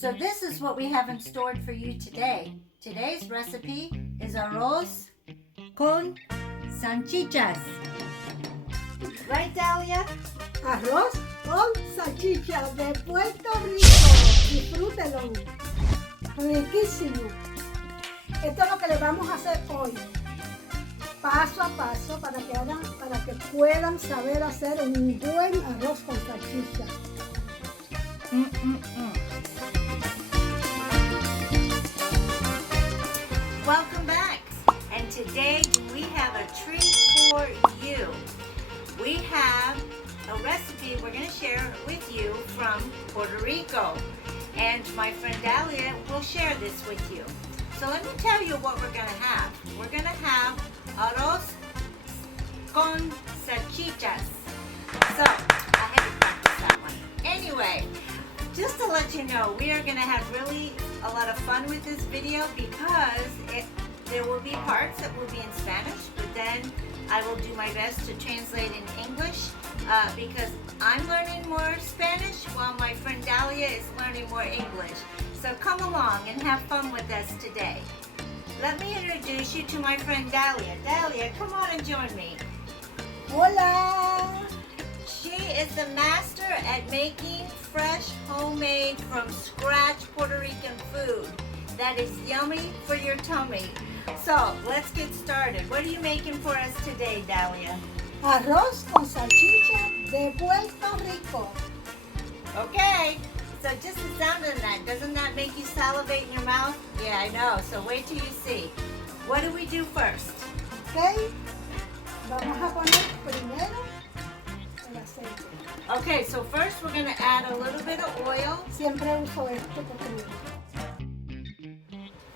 So this is what we have in store for you today. Today's recipe is arroz con salchichas. Right, Dahlia? Arroz con salchichas de Puerto Rico. Disfrútenlo. Riquísimo. Esto es lo que le vamos a hacer hoy. Paso a paso para que puedan saber hacer un buen arroz con salchicha. Welcome back. And today we have a treat for you. We have a recipe we're going to share with you from Puerto Rico. And my friend Dahlia will share this with you. So let me tell you what we're going to have. We're going to have arroz con salchichas. So, I had to practice that one. Anyway, just to let you know, we are going to have really a lot of fun with this video because there will be parts that will be in Spanish, but then I will do my best to translate in English because I'm learning more Spanish while my friend Dahlia is learning more English. So come along and have fun with us today. Let me introduce you to my friend Dahlia. Dahlia, come on and join me. Hola! She is the master at making fresh, homemade, from scratch Puerto Rican food that is yummy for your tummy. So, let's get started. What are you making for us today, Dahlia? Arroz con salchicha de Puerto Rico. Okay, so just the sound of that, doesn't that make you salivate in your mouth? Yeah, I know, so wait till you see. What do we do first? Ok, vamos a poner primero el aceite. Okay, so first we're going to add a little bit of oil. Siempre uso esto porque me gusta.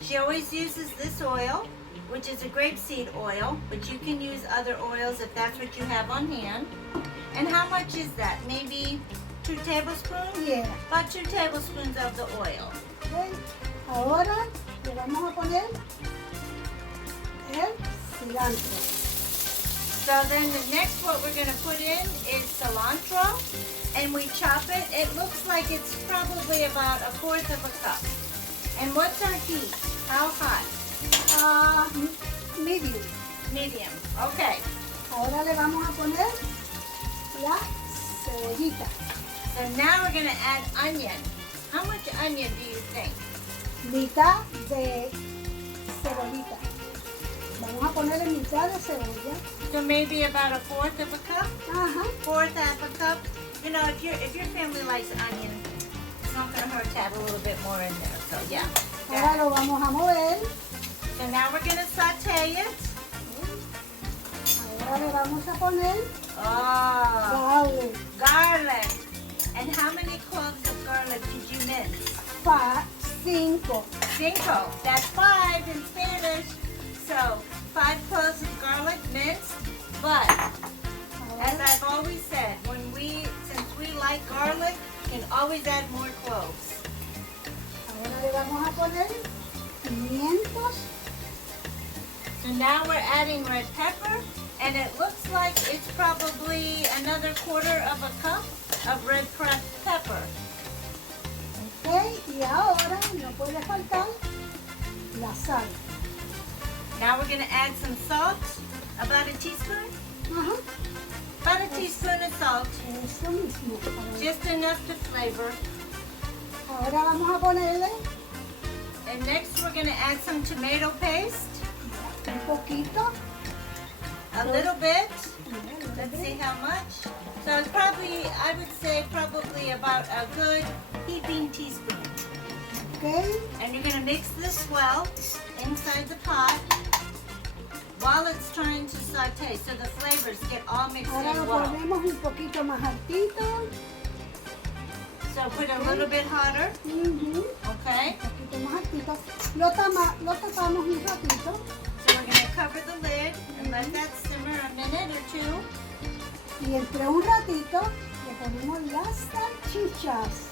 She always uses this oil, which is a grapeseed oil, but you can use other oils if that's what you have on hand. And how much is that? Maybe 2 tablespoons? Yeah. About 2 tablespoons of the oil. Okay. Ahora le vamos a poner el cilantro. So then the next what we're going to put in is cilantro, and we chop it. It looks like it's probably about 1/4 of a cup. And what's our heat? How hot? Medium. Medium. Okay. Ahora le vamos a poner la cebollita. So now we're going to add onion. How much onion do you think? Mitad de cebollita. Vamos a ponerle mitad de cebolla. So maybe about 1/4 of a cup? Ajá. 1/4 half a cup. You know, if your family likes onion, it's not going to hurt to add a little bit more in there. So yeah. Ahora lo vamos a mover. So now we're going to saute it. Ahora le vamos a poner Oh, garlic. garlic. And how many cloves of garlic did you mince? 5. Cinco. That's 5 in Spanish. So 5 cloves of garlic minced. But as I've always said, since we like garlic, you can always add more cloves. Ahora le vamos a poner pimientos. So now we're adding red pepper, and it looks like it's probably another 1/4 of a cup of red pepper. Ok, y ahora no puede faltar la sal. Now we're going to add some salt, about a teaspoon. Ajá. About a teaspoon of salt, Eso mismo. just enough to flavor. Ahora vamos a ponerle And next we're going to add some tomato paste, un poquito. a little bit. Let's Let's see how much. So it's probably, I would say probably about a good heaping teaspoon. Ok. And you're going to mix this well inside the pot while it's trying to saute so the flavors get all mixed Ahora in lo well. ponemos un poquito más altito. So put it a little bit hotter, Ujú. okay? Un poquito más altito. Lo tapamos un ratito. So we're going to cover the lid and let that simmer a minute or 2. Y entre un ratito le ponemos las salchichas.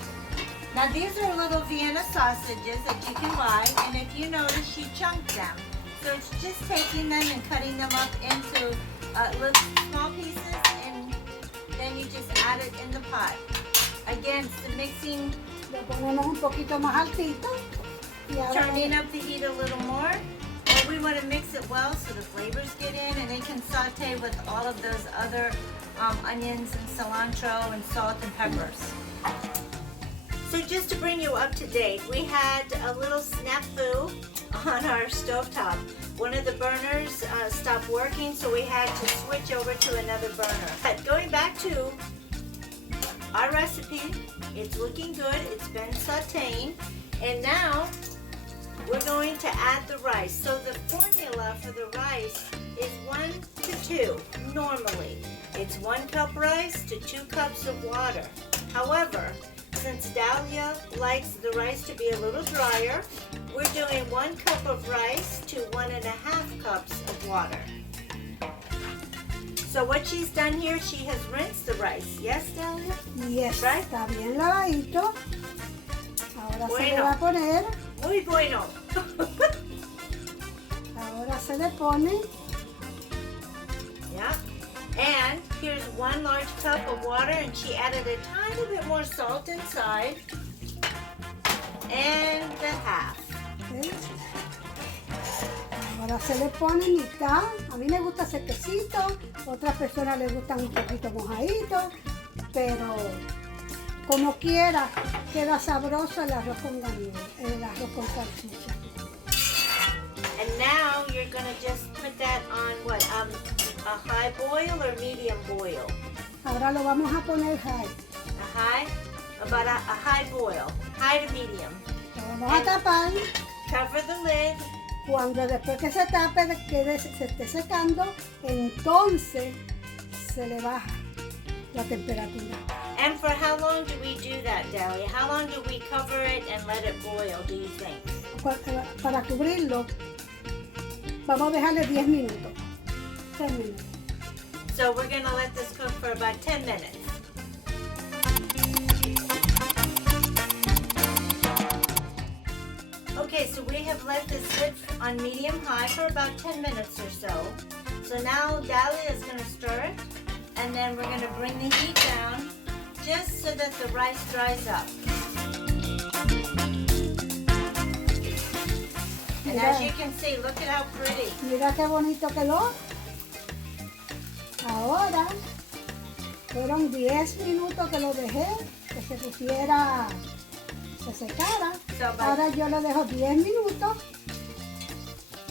Now these are little Vienna sausages that you can buy, and if you notice, she chunked them. So it's just taking them and cutting them up into little small pieces, and then you just add it in the pot. Again, it's the mixing Lo ponemos un poquito más altito. Y ahora Turning up the heat a little more. And we want to mix it well so the flavors get in and they can saute with all of those other onions and cilantro and salt and peppers. So just to bring you up to date, we had a little snafu on our stovetop. One of the burners stopped working, so we had to switch over to another burner. But going back to our recipe, it's looking good. It's been sauteing, and now we're going to add the rice. So the formula for the rice is 1 to 2 normally. It's 1 cup rice to 2 cups of water. However, since Dahlia likes the rice to be a little drier, we're doing 1 cup of rice to 1.5 cups of water. So what she's done here, she has rinsed the rice. Yes, Dahlia? Yes, Right? está bien lavadito. Ahora se le Bueno. va a poner, Muy bueno. ahora se le pone Yeah. And here's 1 large cup of water, and she added a tiny bit more salt inside. And the half. ¿ves? Ahora se le pone mitad. A mí me gusta sequecito, otras personas les gustan un poquito mojadito, pero como quiera queda sabroso el arroz con el arroz con salchicha. And now you're gonna just put that on what? A high boil or medium boil? Ahora lo vamos a poner high. A high? About a high boil. High to medium. Lo vamos a tapar. Cover the lid. Cuando después que se tape, se esté secando, entonces se le baja la temperatura. And for how long do we do that, Dahlia? How long do we cover it and let it boil, do you think? Para cubrirlo, vamos a dejarle 10 minutos. 10 minutos. So we're gonna let this cook for about 10 minutes. Okay, so we have let this sit on medium-high for about 10 minutes or so. So now Dahlia is gonna stir it, and then we're gonna bring the heat down just so that the rice dries up. And as you can see, look at how pretty. Mira qué bonito quedó. Ahora, fueron 10 minutos que lo dejé, que se pusiera, se secara. Ahora yo lo dejo 10 minutos.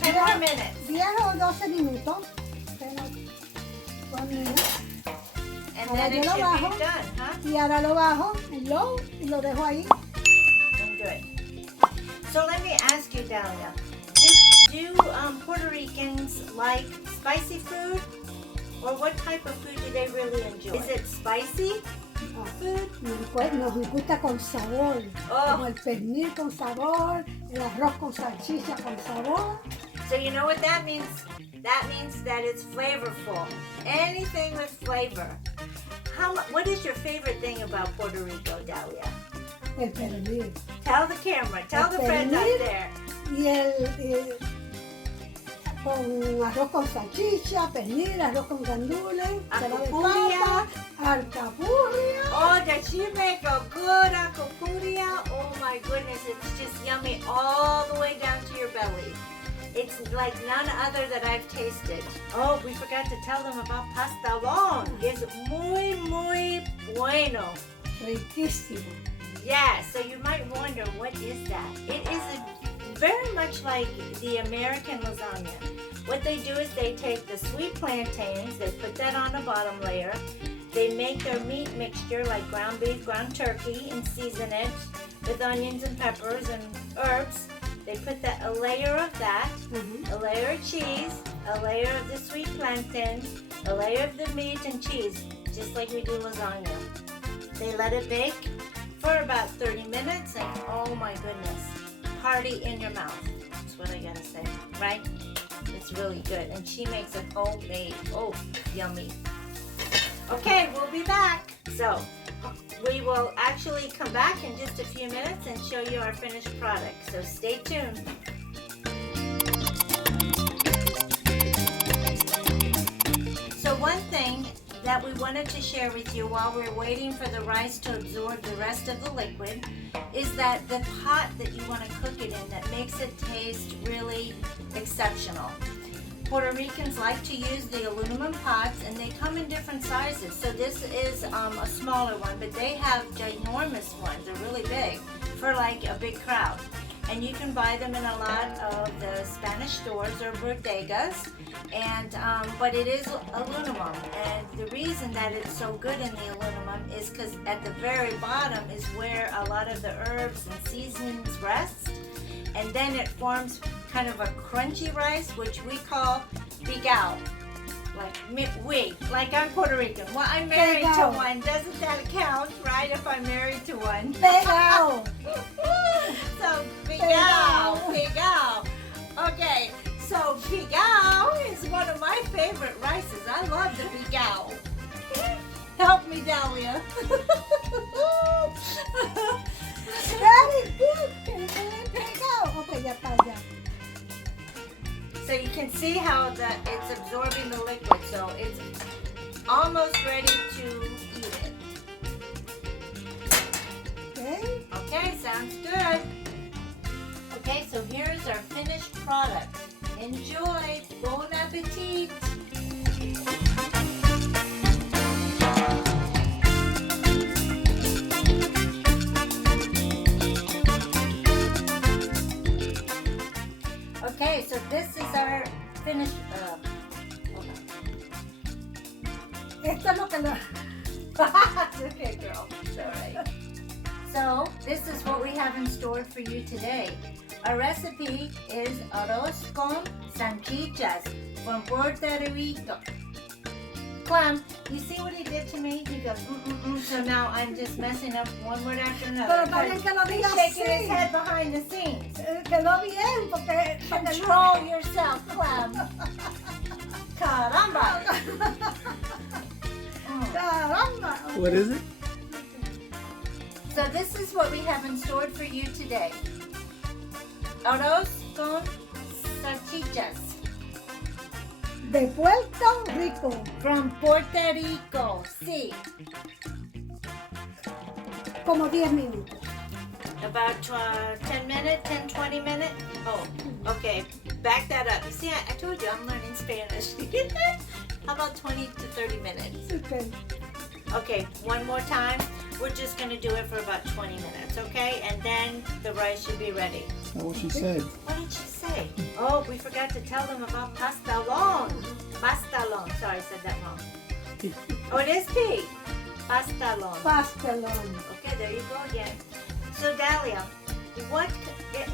10 more minutes. 10 o 12 minutos. And Ahora then yo it lo should bajo. be done, huh? Y ahora lo bajo en low y lo dejo ahí. Good. So let me ask you, Dahlia, do Puerto Ricans like spicy food? Or what type of food do they really enjoy? Is it spicy food? Nos gusta con sabor, Oh. como el pernil con sabor, el arroz con salchicha con sabor. So you know what that means? That means that it's flavorful. Anything with flavor. What is your favorite thing about Puerto Rico, Dahlia? El pernil. Tell the camera. Tell the friends out there. Y el con arroz con salchicha, pernil, arroz con gandules, Alcapurria. alcapurria. Oh, does she make a good alcapurria? Oh my goodness, it's just yummy all the way down to your belly. It's like none other that I've tasted. Oh, we forgot to tell them about pastelón. It's muy, muy bueno. Riquísimo. Yeah, so you might wonder, what is that? It is very much like the American lasagna. What they do is they take the sweet plantains, they put that on the bottom layer, they make their meat mixture like ground beef, ground turkey, and season it with onions and peppers and herbs. They put a layer of that, a layer of cheese, a layer of the sweet plantains, a layer of the meat and cheese, just like we do lasagna. They let it bake for about 30 minutes, and oh my goodness, party in your mouth. That's what I gotta say, right? It's really good, and she makes it homemade. Oh, yummy. Okay, we'll be back. So, we will actually come back in just a few minutes and show you our finished product. So stay tuned. So one thing that we wanted to share with you while we're waiting for the rice to absorb the rest of the liquid is that the pot that you want to cook it in that makes it taste really exceptional. Puerto Ricans like to use the aluminum pots, and they come in different sizes. So this is a smaller one, but they have ginormous ones. They're really big for like a big crowd. And you can buy them in a lot of the Spanish stores or bodegas. And but it is aluminum, and the reason that it's so good in the aluminum is because at the very bottom is where a lot of the herbs and seasonings rest, and then it forms kind of a crunchy rice, which we call bigao. Like I'm Puerto Rican. Well, I'm married to one. Doesn't that count, right? If I'm married to one. Pegao. So bigao. Okay. So bigao is one of my favorite rices. I love the bigao. Help me, Dahlia. Very good. Pegao. Okay, ya está, ya. So you can see how it's absorbing the liquid. So it's almost ready to eat it. Okay. Okay, sounds good. Okay, so here's our finished product. Enjoy. Bon appetit. Okay, so this is our finished. Esto es lo que lo... Okay, girl. It's all right. So this is what we have in store for you today. Our recipe is Arroz con Salchichas from Puerto Rico. Clem, you see what he did to me? He goes, So now I'm just messing up one word after another. Pero también que lo He's diga shaking así. his head behind the scenes. Quedó bien, porque... Control yourself, Clem. Caramba. Caramba. What is it? So this is what we have in store for you today. Arroz con salchichas De Puerto Rico. from Puerto Rico. Sí. Como 10 minutos. About 10 minutes, 10, 20 minutes. Oh, okay. Back that up. You see, I told you I'm learning Spanish. How about 20 to 30 minutes? Okay. Okay, one more time. We're just going to do it for about 20 minutes, okay? And then the rice should be ready. That's not what she said. What did she say? Oh, we forgot to tell them about pastelón. Pastelón. Sorry, I said that wrong. Oh, it is P. Pastelón. Pastelón. Okay, there you go again. So, Dahlia, what... Okay.